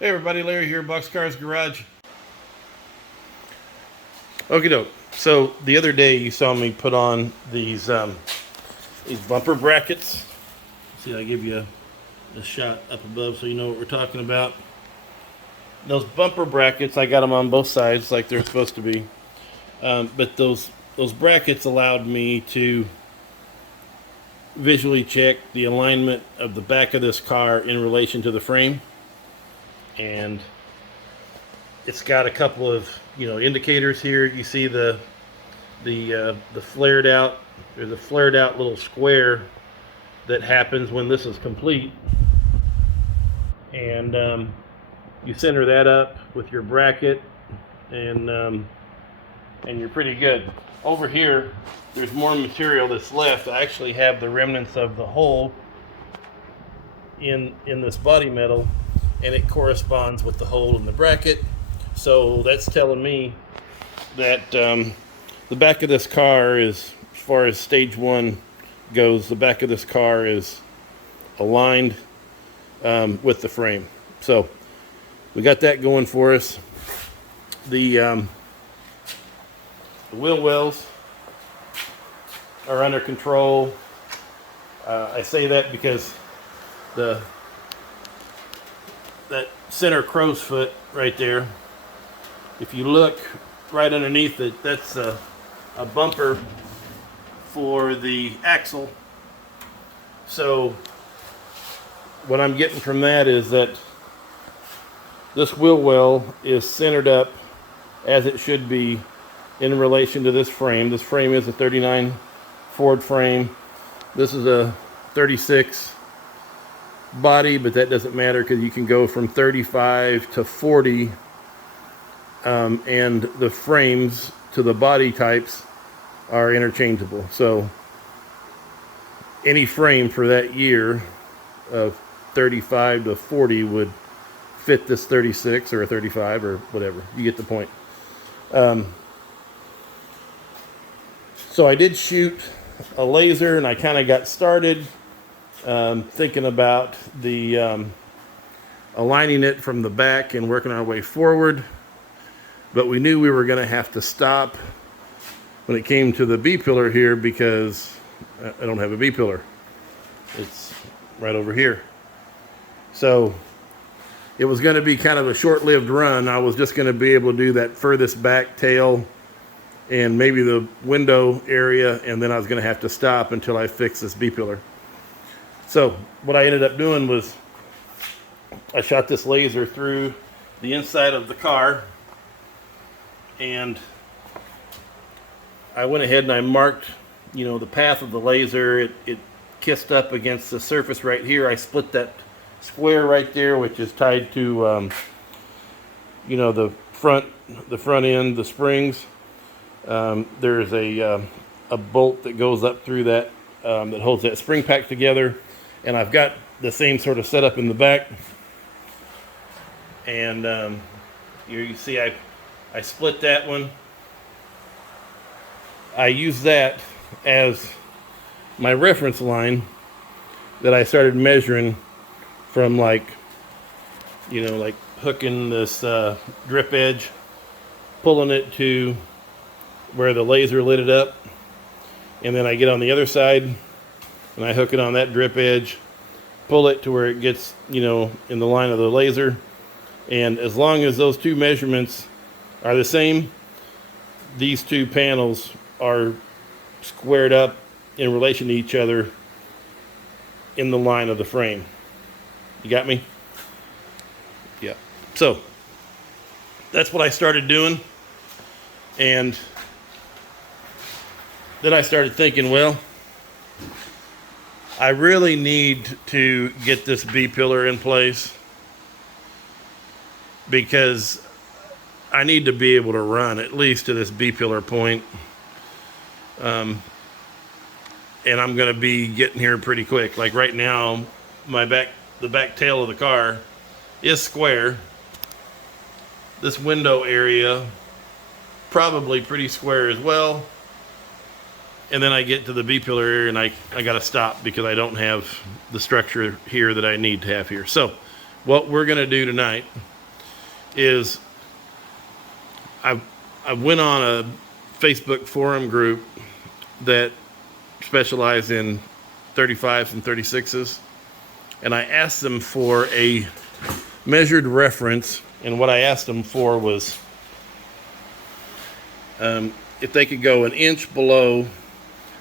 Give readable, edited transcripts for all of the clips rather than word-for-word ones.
Hey everybody, Larry here, Boxcars Garage. Okie doke. So the other day you saw me put on these bumper brackets. See, I give you a shot up above so you know what we're talking about. Those bumper brackets, I got them on both sides like they're supposed to be. But those brackets allowed me to visually check the alignment of the back of this car in relation to the frame. And it's got a couple of indicators here. You see the flared out. There's a flared out little square that happens when this is complete, and you center that up with your bracket, and you're pretty good. Over here, there's more material that's left. I actually have the remnants of the hole in this body metal, and it corresponds with the hole in the bracket. So that's telling me that the back of this car is, as far as stage one goes, the back of this car is aligned with the frame. So we got that going for us. The wheel wells are under control. I say that because that center crow's foot right there, if you look right underneath it, that's a bumper for the axle. So what I'm getting from that is that this wheel well is centered up as it should be in relation to this frame. This frame is a 39 Ford frame. This is a 36 body, but that doesn't matter because you can go from 35 to 40, and the frames to the body types are interchangeable. So any frame for that year of 35 to 40 would fit this 36 or a 35 or whatever. You get the point. So I did shoot a laser, and I kind of got started thinking about the aligning it from the back and working our way forward. But we knew we were going to have to stop when it came to the B-pillar here because I don't have a B-pillar. It's right over here. So it was going to be kind of a short-lived run. I was just going to be able to do that furthest back tail and maybe the window area, and then I was going to have to stop until I fixed this B-pillar. So what I ended up doing was I shot this laser through the inside of the car, and I went ahead and I marked, the path of the laser. It kissed up against the surface right here. I split that square right there, which is tied to, the front end, the springs. There's a bolt that goes up through that that holds that spring pack together, and I've got the same sort of setup in the back. And you see, I split that one. I use that as my reference line that I started measuring from, like hooking this drip edge, pulling it to where the laser lit it up, and then I get on the other side and I hook it on that drip edge, pull it to where it gets in the line of the laser. And as long as those two measurements are the same, these two panels are squared up in relation to each other in the line of the frame. You got me? Yeah. So that's what I started doing, and then I started thinking, well, I really need to get this B-pillar in place because I need to be able to run at least to this B-pillar point. And I'm going to be getting here pretty quick. Like right now, the back tail of the car is square. This window area, probably pretty square as well. And then I get to the B-pillar area and I got to stop because I don't have the structure here that I need to have here. So what we're going to do tonight is I went on a Facebook forum group that specialize in 35s and 36s, and I asked them for a measured reference, and what I asked them for was if they could go an inch below.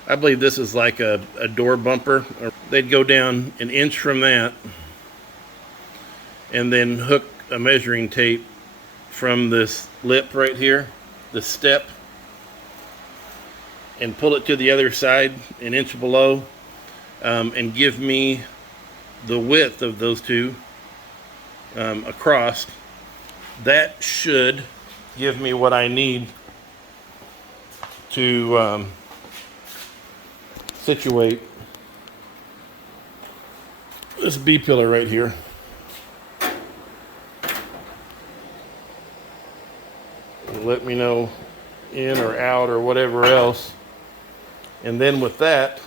I believe this is like a door bumper. They'd go down an inch from that and then hook a measuring tape from this lip right here, the step, and pull it to the other side an inch below, and give me the width of those two across. That should give me what I need to situate this B-pillar right here. Let me know in or out or whatever else. And then with that,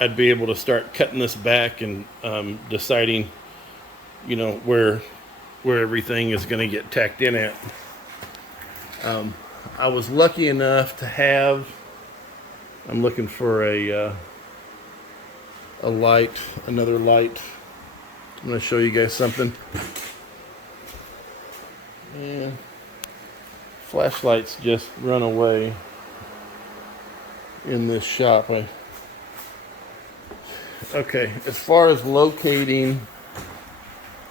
I'd be able to start cutting this back and deciding, you know, where everything is going to get tacked in at. I was lucky enough to have, I'm looking for a light, another light. I'm going to show you guys something. And flashlights just run away in this shop. Okay, as far as locating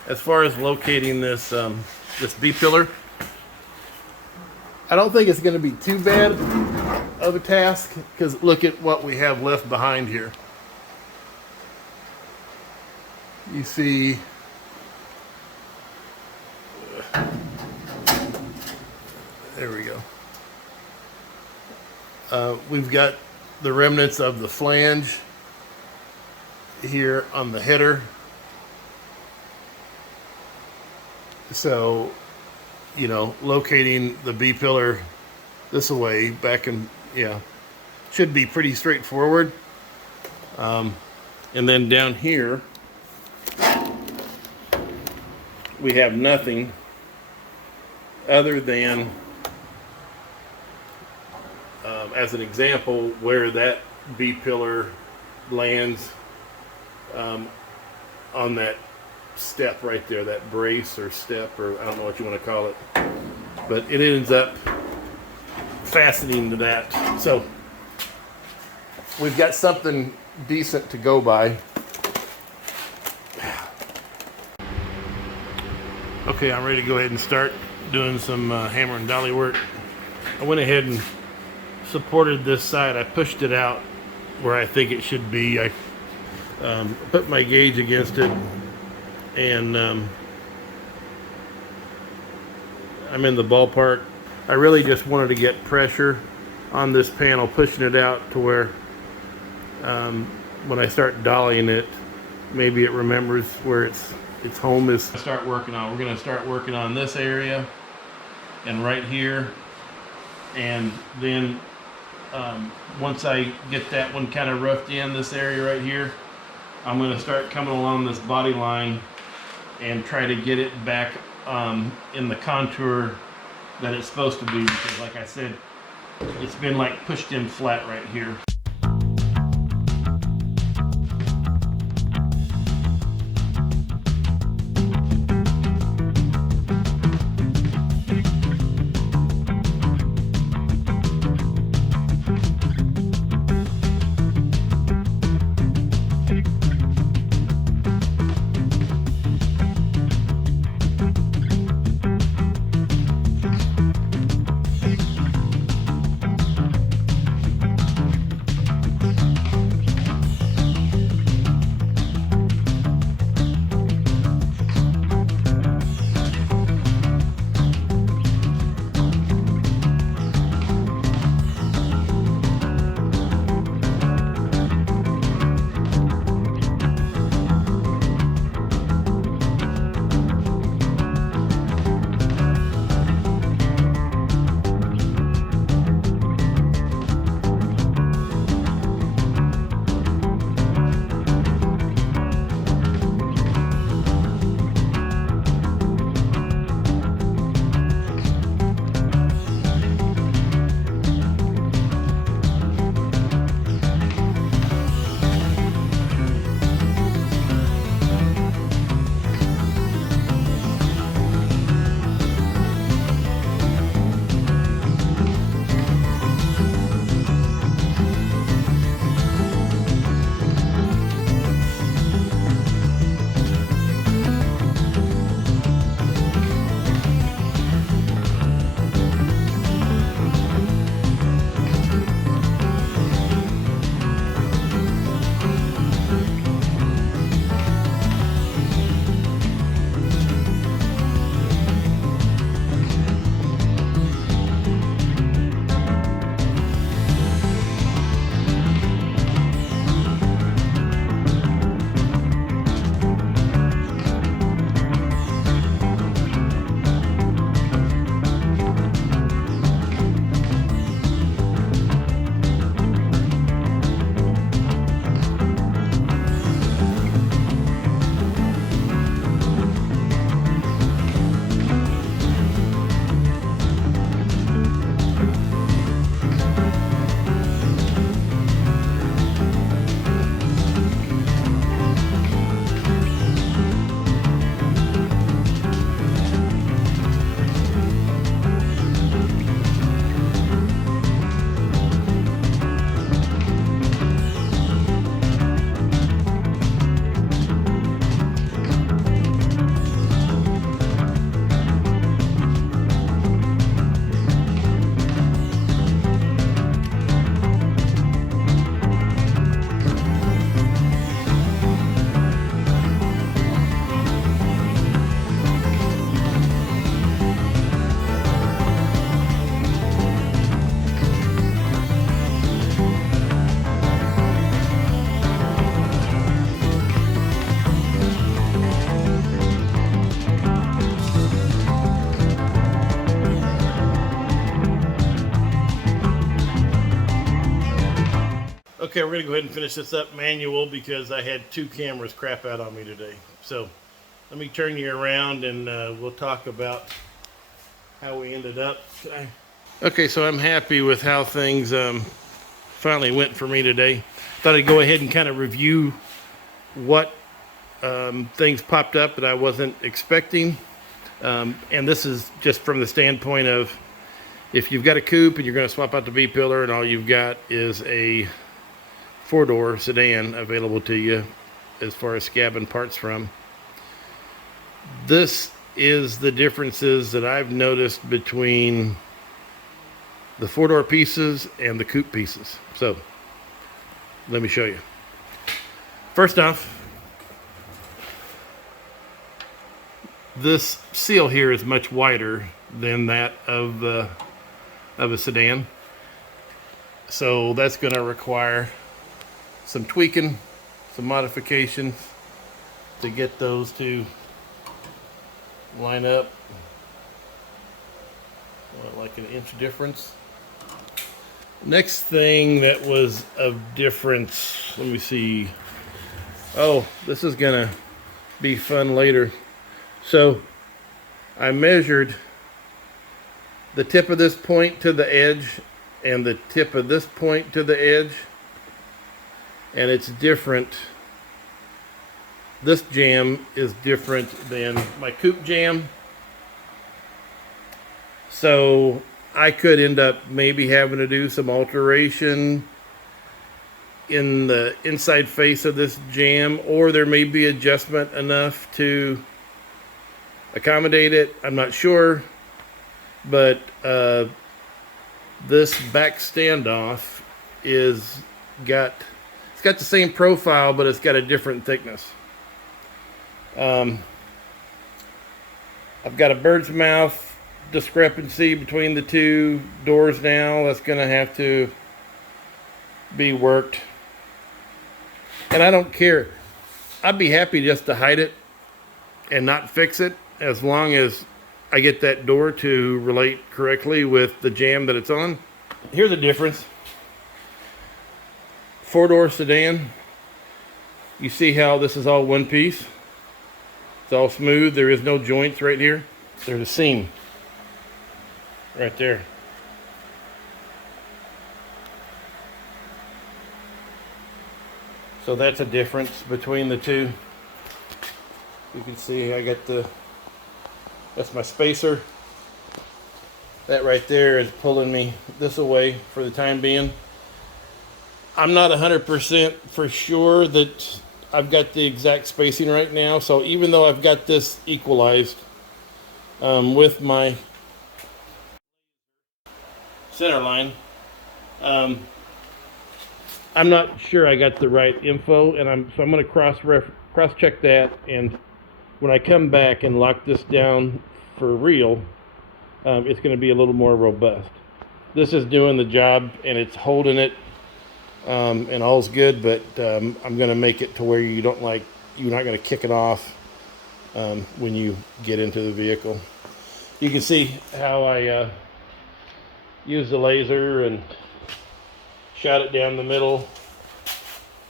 this this B-pillar, I don't think it's going to be too bad of a task, because look at what we have left behind here. You see, there we go. We've got the remnants of the flange here on the header. So, you know, locating the B-pillar this way back in, yeah, should be pretty straightforward. And then down here, we have nothing other than, as an example, where that B-pillar lands on that step right there, that brace or step, or I don't know what you want to call it, but it ends up fastening to that. So we've got something decent to go by. Okay, I'm ready to go ahead and start doing some hammer and dolly work. I went ahead and supported this side. I pushed it out where I think it should be. I put my gauge against it, and I'm in the ballpark. I really just wanted to get pressure on this panel, pushing it out to where when I start dollying it, maybe it remembers where its home is. We're going to start working on this area and right here, and then once I get that one kind of roughed in, this area right here, I'm going to start coming along this body line and try to get it back in the contour that it's supposed to be, because like I said, it's been like pushed in flat right here. Okay, we're gonna go ahead and finish this up manual because I had two cameras crap out on me today. So let me turn you around and we'll talk about how we ended up today. Okay, so I'm happy with how things finally went for me today. Thought I'd go ahead and kind of review what things popped up that I wasn't expecting. And this is just from the standpoint of if you've got a coupe and you're going to swap out the B-pillar and all you've got is a four-door sedan available to you as far as scabbing parts from. This is the differences that I've noticed between the four-door pieces and the coupe pieces. So let me show you. First off, this seal here is much wider than that of a sedan. So that's going to require some tweaking, some modifications to get those to line up. Like an inch difference. Next thing that was of difference, let me see. Oh, this is gonna be fun later. So I measured the tip of this point to the edge and the tip of this point to the edge, and it's different. This jam is different than my coupe jam. So I could end up maybe having to do some alteration in the inside face of this jam, or there may be adjustment enough to accommodate it. I'm not sure, but this back standoff it's got the same profile, but it's got a different thickness. I've got a bird's mouth discrepancy between the two doors now. That's going to have to be worked. And I don't care. I'd be happy just to hide it and not fix it as long as I get that door to relate correctly with the jam that it's on. Here's the difference. Four-door sedan. You see how this is all one piece? It's all smooth. There is no joints right here. There's a seam right there. So that's a difference between the two. You can see I got that's my spacer. That right there is pulling me this away for the time being. I'm not 100% for sure that I've got the exact spacing right now. So even though I've got this equalized with my center line, I'm not sure I got the right info, and I'm going to cross check that, and when I come back and lock this down for real, it's going to be a little more robust. This is doing the job and it's holding it, and all's good, but I'm going to make it to where you're not going to kick it off when you get into the vehicle. You can see how I used the laser and shot it down the middle,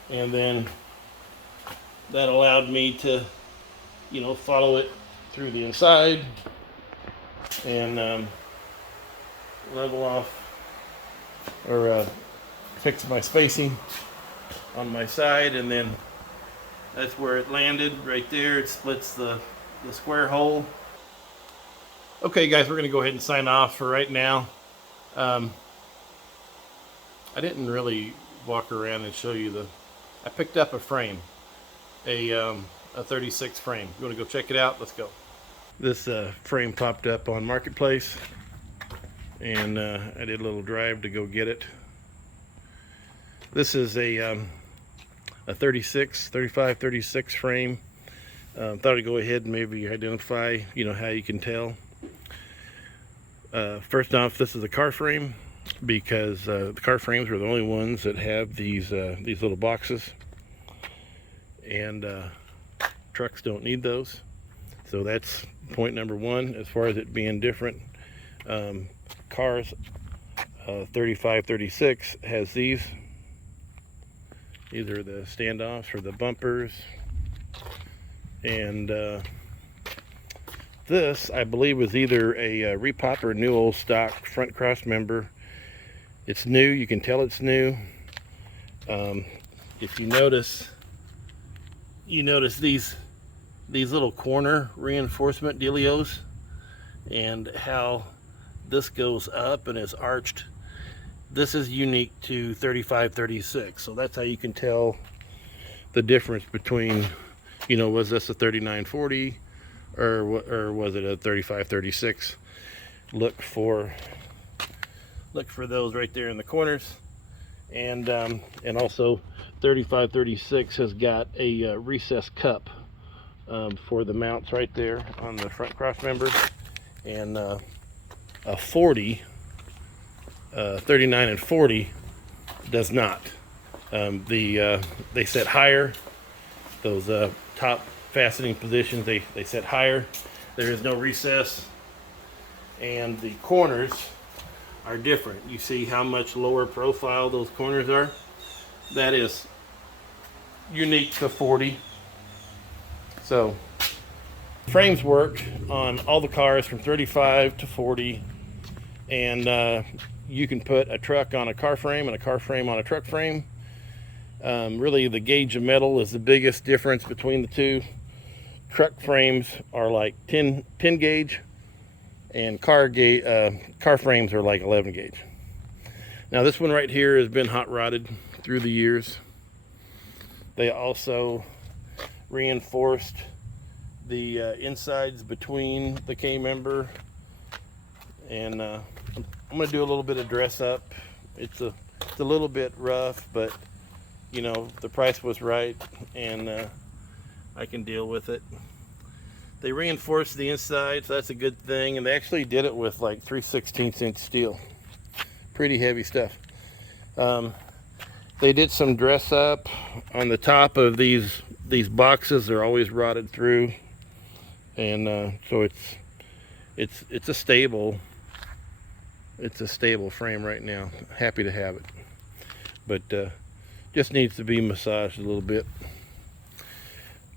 and then that allowed me to, follow it through the inside and level off or fix my spacing on my side, and then that's where it landed right there. It splits the square hole. Okay guys, we're going to go ahead and sign off for right now. I didn't really walk around and show you I picked up a frame, a 36 frame. You want to go check it out? Let's go. This frame popped up on Marketplace, and I did a little drive to go get it. This is a 35, 36 frame. Thought I'd go ahead and maybe identify, how you can tell. First off, this is a car frame, because the car frames are the only ones that have these little boxes, and trucks don't need those. So that's point number one as far as it being different. Cars 35, 36 has these, either the standoffs or the bumpers. And this, I believe, was either a repop or new old stock front cross member. It's new. You can tell it's new. If you notice these little corner reinforcement dealios, and how this goes up and is arched. This is unique to 3536, so that's how you can tell the difference between, was this a 3940 or was it a 3536? Look for those right there in the corners, and also 3536 has got a recessed cup for the mounts right there on the front cross member, and a 40, 39 and 40 does not. They set higher. Those top fastening positions, they set higher. There is no recess, and the corners are different. You see how much lower profile those corners are? That is unique to 40. So frames work on all the cars from 35 to 40, and you can put a truck on a car frame and a car frame on a truck frame. Really, the gauge of metal is the biggest difference between the two. Truck frames are like 10 gauge, and car frames are like 11 gauge. Now this one right here has been hot rodded through the years. They also reinforced the insides between the K member, and I'm going to do a little bit of dress up. It's a little bit rough, but the price was right, and I can deal with it. They reinforced the inside, so that's a good thing, and they actually did it with like 3/16 inch steel. Pretty heavy stuff. They did some dress up on the top of these boxes. They're always rotted through, and so it's a stable frame right now. Happy to have it, but just needs to be massaged a little bit.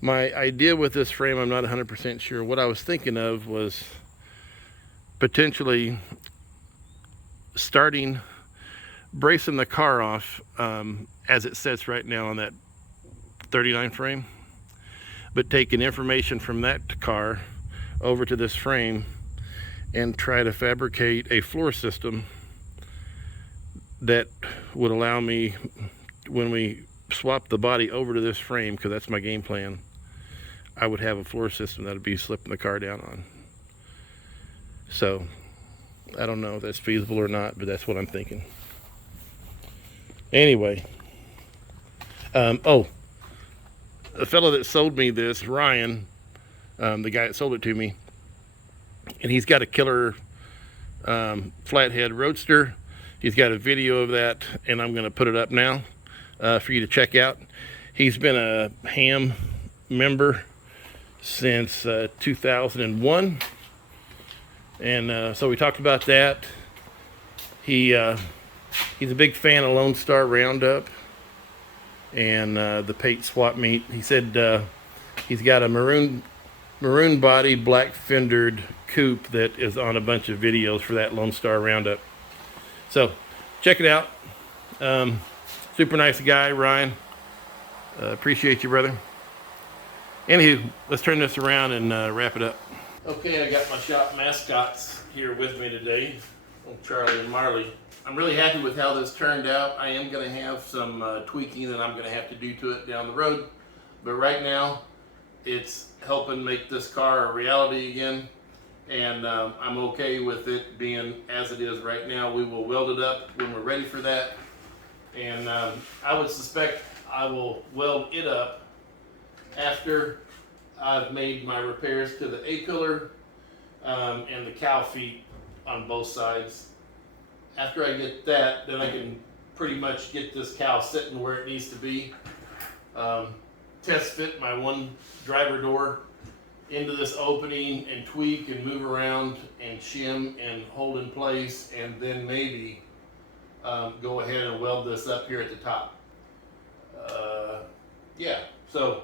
My idea with this frame, I'm not 100% sure. What I was thinking of was potentially bracing the car off as it sits right now on that 39 frame, but taking information from that car over to this frame and try to fabricate a floor system that would allow me, when we swap the body over to this frame, because that's my game plan, I would have a floor system that would be slipping the car down on. So I don't know if that's feasible or not, but that's what I'm thinking. Anyway, the fellow that sold me this, Ryan, the guy that sold it to me, and he's got a killer flathead roadster. He's got a video of that, and I'm going to put it up now for you to check out. He's been a HAMB member since 2001, and so we talked about that. He's a big fan of Lone Star Roundup and the Pate swap meet. He said he's got a maroon body, black fendered coupe that is on a bunch of videos for that Lone Star Roundup. So check it out. Super nice guy, Ryan. Appreciate you, brother. Anywho, let's turn this around and wrap it up. Okay, I got my shop mascots here with me today, Charlie and Marley. I'm really happy with how this turned out. I am going to have some tweaking that I'm going to have to do to it down the road, but right now it's helping make this car a reality again, and I'm okay with it being as it is right now. We will weld it up when we're ready for that, and I would suspect I will weld it up after I've made my repairs to the A-pillar and the cow feet on both sides. After I get that, then I can pretty much get this cow sitting where it needs to be. Test fit my one driver door into this opening and tweak and move around and shim and hold in place, and then maybe go ahead and weld this up here at the top. yeah, so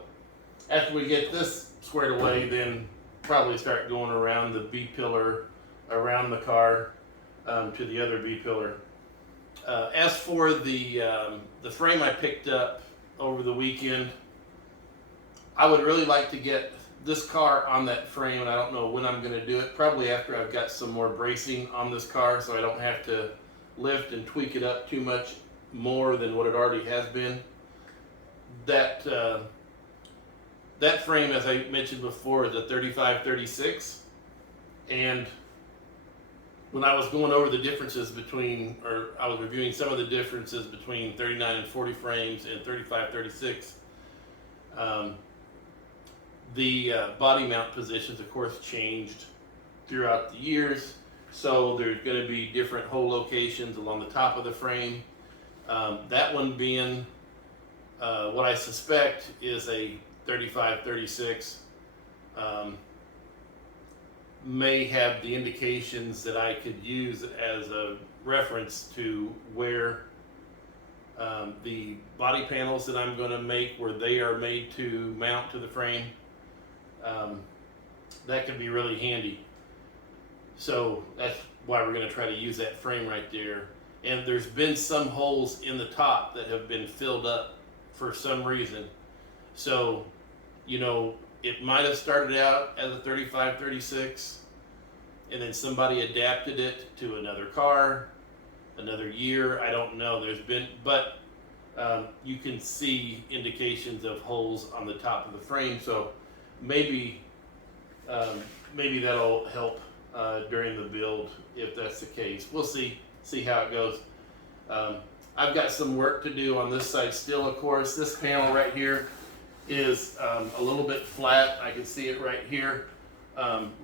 after we get this squared away, then probably start going around the B pillar, around the car, to the other B pillar. As for the frame I picked up over the weekend, I would really like to get this car on that frame, and I don't know when I'm going to do it. Probably after I've got some more bracing on this car, so I don't have to lift and tweak it up too much more than what it already has been. That frame, as I mentioned before, is a 35-36, and when I was going over the differences between, or I was reviewing some of the differences between 39 and 40 frames and 35-36, the body mount positions, of course, changed throughout the years. So there's going to be different hole locations along the top of the frame. That one being what I suspect is a 35-36. May have the indications that I could use as a reference to where the body panels that I'm going to make, where they are made to mount to the frame. That could be really handy. So that's why we're going to try to use that frame right there. And there's been some holes in the top that have been filled up for some reason. So, you know, it might have started out as a 35-36, and then somebody adapted it to another car, another year. I don't know. There's been, but you can see indications of holes on the top of the frame. So maybe that'll help during the build if that's the case. We'll see how it goes. I've got some work to do on this side still, of course. This panel right here is a little bit flat. I can see it right here.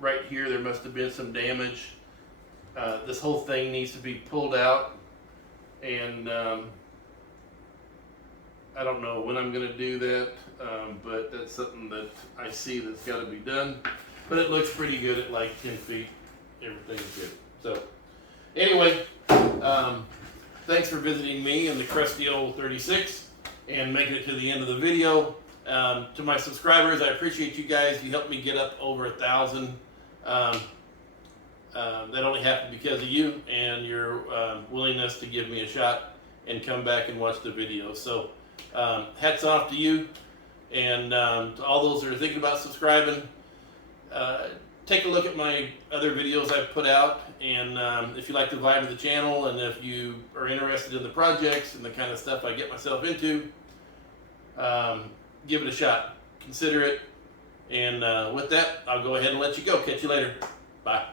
Right here there must have been some damage. This whole thing needs to be pulled out, and I don't know when I'm going to do that, but that's something that I see that's got to be done. But it looks pretty good at like 10 feet. Everything's good. So anyway, thanks for visiting me in the crusty old 36 and making it to the end of the video. To my subscribers, I appreciate you guys. You helped me get up over 1,000. That only happened because of you and your willingness to give me a shot and come back and watch the video. So hats off to you, and to all those that are thinking about subscribing, take a look at my other videos I've put out, and if you like the vibe of the channel, and if you are interested in the projects and the kind of stuff I get myself into, give it a shot, consider it, and with that, I'll go ahead and let you go. Catch you later. Bye.